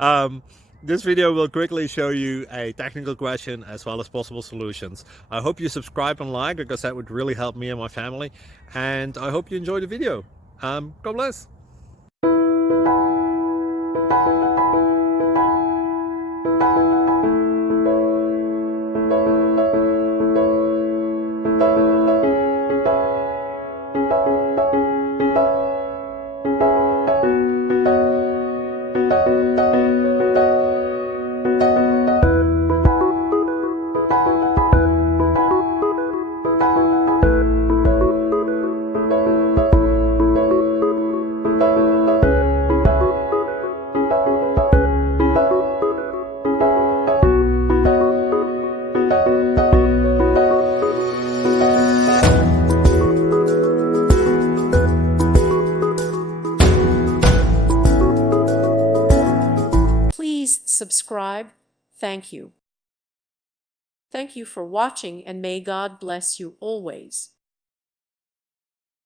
um, this video will quickly show you a technical question as well as possible solutions. I hope you subscribe and like, because that would really help me and my family. And I hope you enjoy the video. God bless. Please subscribe. Thank you. Thank you for watching, and may God bless you always.